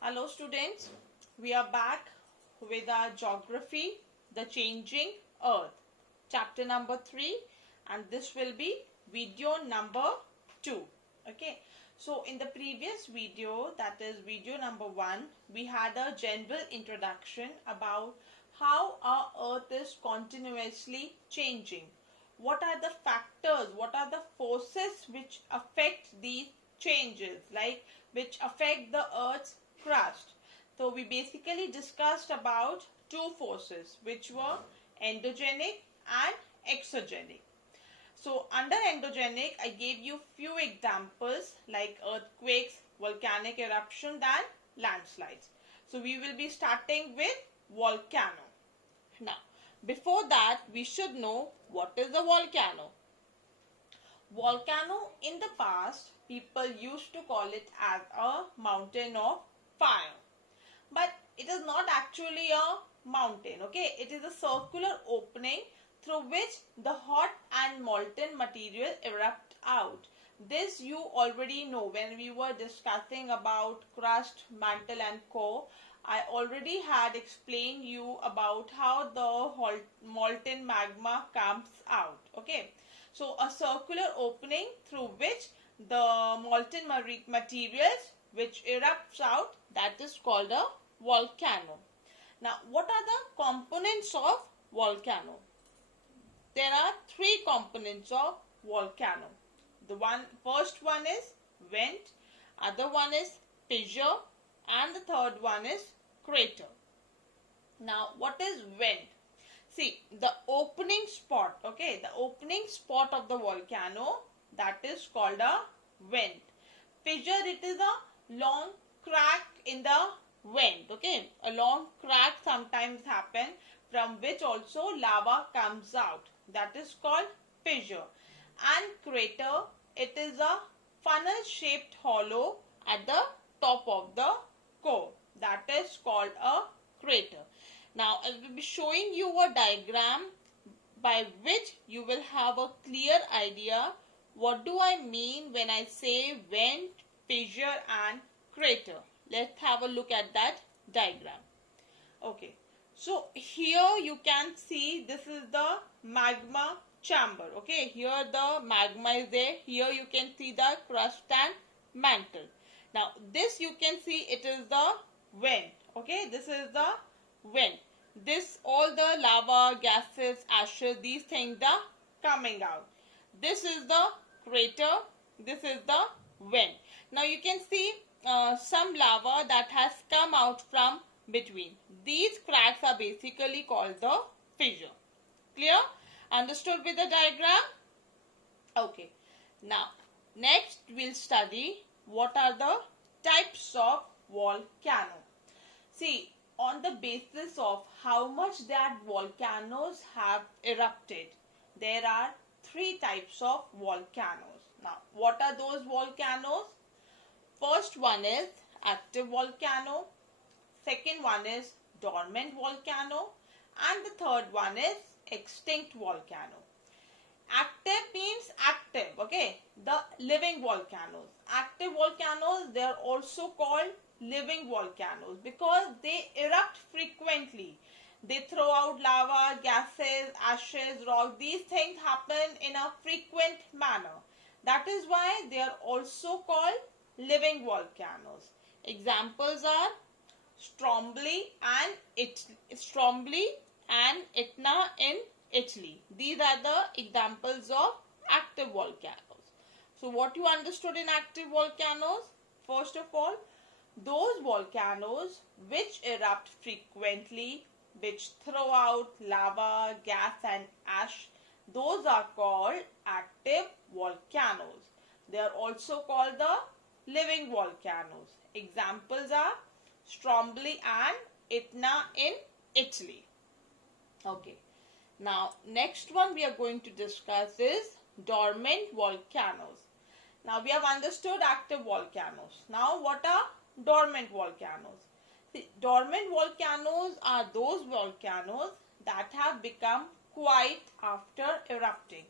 Hello students, we are back with our geography, the changing earth, chapter number 3, and this will be video number 2. Okay, so in the previous video, that is video number 1, we had a general introduction about how our earth is continuously changing. What are the factors, what are the forces which affect these changes, like which affect the earth's crust. So we basically discussed about two forces which were endogenic and exogenic. So under endogenic, I gave you few examples like earthquakes, volcanic eruptions and landslides. So we will be starting with volcano. Now, before that, we should know what is a volcano. Volcano, in the past, people used to call it as a mountain of fire. But it is not actually a mountain, okay? It is a circular opening through which the hot and molten material erupt out. This you already know when we were discussing about crust, mantle and core. I already had explained you about how the molten magma comes out, okay? So a circular opening through which the molten materials which erupts out, that is called a volcano. Now, what are the components of volcano? There are three components of volcano. First one is vent, other one is fissure, and the third one is crater. Now, what is vent? See, the opening spot, okay, the opening spot of the volcano, that is called a vent. Fissure, it is a long crack in the vent, okay. A long crack sometimes happen from which also lava comes out. That is called fissure. And crater, it is a funnel shaped hollow at the top of the core. That is called a crater. Now, I will be showing you a diagram by which you will have a clear idea what do I mean when I say vent, fissure and crater. Let's have a look at that diagram. Okay, so here you can see this is the magma chamber. Okay, here the magma is there. Here you can see the crust and mantle. Now, this you can see it is the vent. Okay, this is the vent. This all the lava, gases, ashes, these things are coming out. This is the crater. This is the vent. Now you can see some lava that has come out from between. These cracks are basically called the fissure. Clear? Understood with the diagram? Okay. Now, next we'll study what are the types of volcano. See, on the basis of how much that volcanoes have erupted, there are three types of volcanoes. Now, what are those volcanoes? First one is active volcano, second one is dormant volcano, and the third one is extinct volcano. Active means active, okay, the living volcanoes. Active volcanoes, they are also called living volcanoes because they erupt frequently. They throw out lava, gases, ashes, rock. These things happen in a frequent manner. That is why they are also called living volcanoes. Examples are Stromboli and Etna in Italy. These are the examples of active volcanoes. So what you understood in active volcanoes? First of all, those volcanoes which erupt frequently, which throw out lava, gas and ash, those are called active volcanoes. They are also called the living volcanoes. Examples are Stromboli and Etna in Italy. Okay. Now, next one we are going to discuss is dormant volcanoes. Now, we have understood active volcanoes. Now, what are dormant volcanoes? See, dormant volcanoes are those volcanoes that have become quiet after erupting.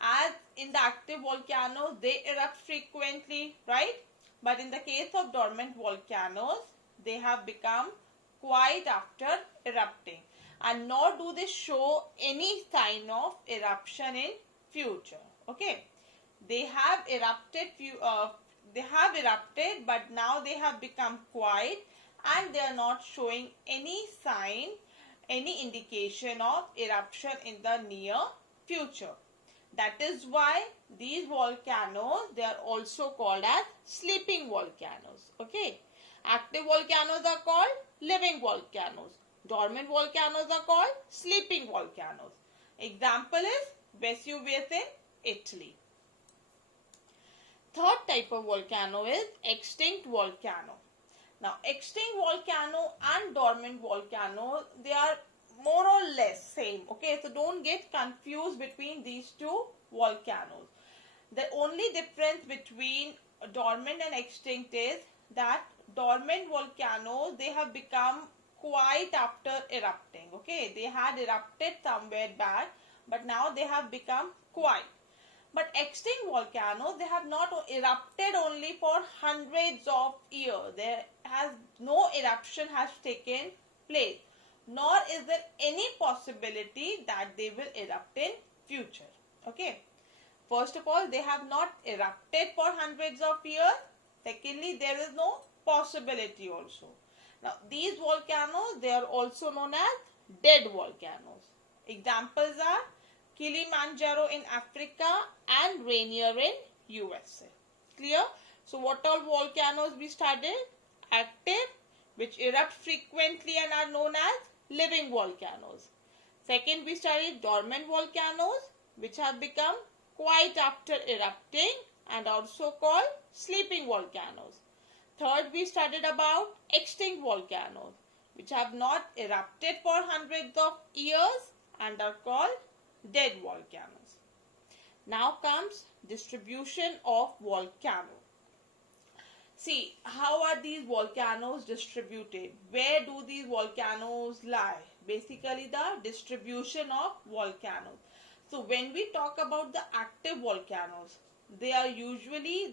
As in the active volcanoes, they erupt frequently, right? But in the case of dormant volcanoes, they have become quiet after erupting, and nor do they show any sign of eruption in future. Okay, they have erupted, but now they have become quiet, and they are not showing any sign, any indication of eruption in the near future. That is why these volcanoes, they are also called as sleeping volcanoes. Okay, active volcanoes are called living volcanoes. Dormant volcanoes are called sleeping volcanoes. Example is Vesuvius in Italy. Third type of volcano is extinct volcano. Now, extinct volcano and dormant volcano, they are more or less same. Okay, so don't get confused between these two volcanoes. The only difference between dormant and extinct is that dormant volcanoes, they have become quiet after erupting. Okay, they had erupted somewhere back, but now they have become quiet. But extinct volcanoes, they have not erupted only for hundreds of years. No eruption has taken place, nor is there any possibility that they will erupt in future. Okay. First of all, they have not erupted for hundreds of years. Secondly, there is no possibility also. Now, these volcanoes, they are also known as dead volcanoes. Examples are Kilimanjaro in Africa and Rainier in USA. Clear? So, what all volcanoes we studied? Active, which erupt frequently and are known as living volcanoes. Second, we studied dormant volcanoes, which have become quiet after erupting and also called sleeping volcanoes. Third, we studied about extinct volcanoes, which have not erupted for hundreds of years and are called dead volcanoes. Now comes distribution of volcano. See, how are these volcanoes distributed? Where do these volcanoes lie? Basically, the distribution of volcanoes. So, when we talk about the active volcanoes, they are usually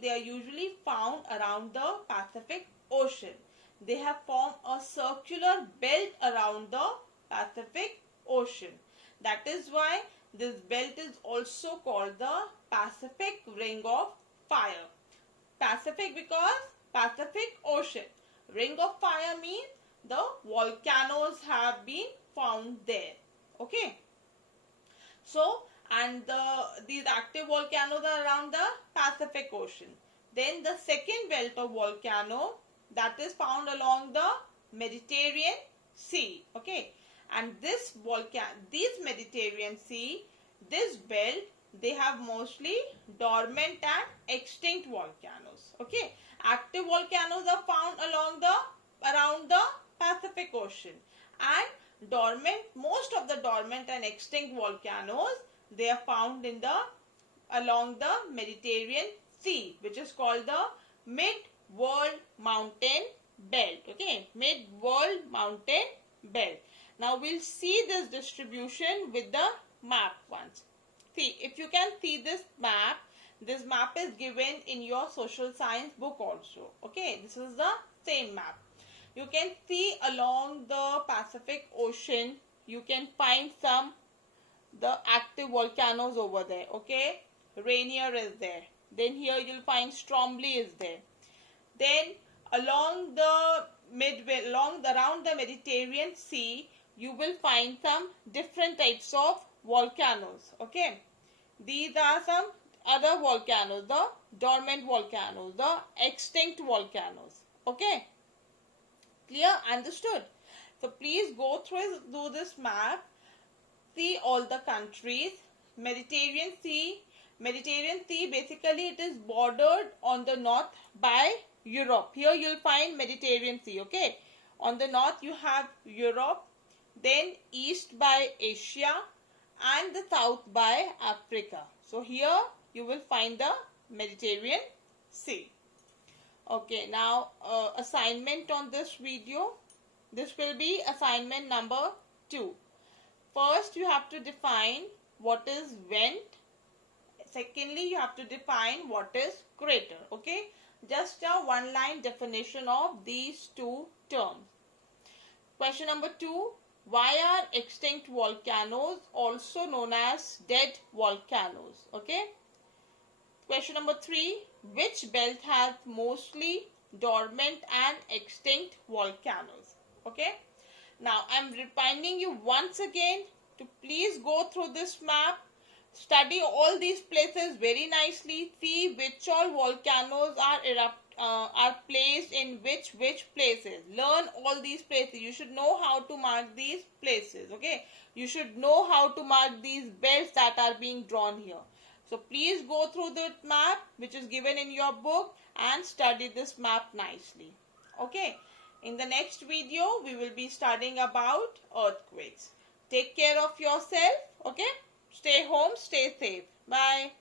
found around the Pacific Ocean. They have formed a circular belt around the Pacific Ocean. That is why this belt is also called the Pacific Ring of Fire. Pacific because Pacific Ocean. Ring of Fire means the volcanoes have been found there. Okay. So, and these active volcanoes are around the Pacific Ocean. Then the second belt of volcano, that is found along the Mediterranean Sea. Okay. And this Mediterranean Sea, this belt, they have mostly dormant and extinct volcanoes. Okay. Active volcanoes are found around the Pacific Ocean, and most of the dormant and extinct volcanoes, they are found along the Mediterranean Sea, which is called the Mid-World Mountain Belt. Okay, Mid-World Mountain Belt. Now we'll see this distribution with the map once. See, if you can see this map is given in your social science book also. Okay, this is the same map. You can see along the Pacific Ocean, you can find the active volcanoes over there. Okay, Rainier is there. Then here you'll find Stromboli is there. Then around the Mediterranean Sea, you will find some different types of volcanoes. Okay, these are some other volcanoes, the dormant volcanoes, the extinct volcanoes. Okay, clear? Understood? So please go through this map. See all the countries. Mediterranean Sea, basically it is bordered on the north by Europe. Here you'll find Mediterranean Sea. Okay, on the north you have Europe, then east by Asia, and the south by Africa. So here you will find the Mediterranean Sea. Okay, now assignment on this video. This will be assignment number 2. First, you have to define what is vent. Secondly, you have to define what is crater. Okay, Just a one-line definition of these two terms. Question number 2. Why are extinct volcanoes also known as dead volcanoes? Okay. Question number 3. Which belt has mostly dormant and extinct volcanoes? Okay. Now, I am reminding you once again to please go through this map. Study all these places very nicely. See which all volcanoes are placed in which places. Learn all these places. You should know how to mark these places. Okay. You should know how to mark these belts that are being drawn here. So please go through the map which is given in your book and study this map nicely. Okay. In the next video, we will be studying about earthquakes. Take care of yourself. Okay. Stay home, stay safe. Bye.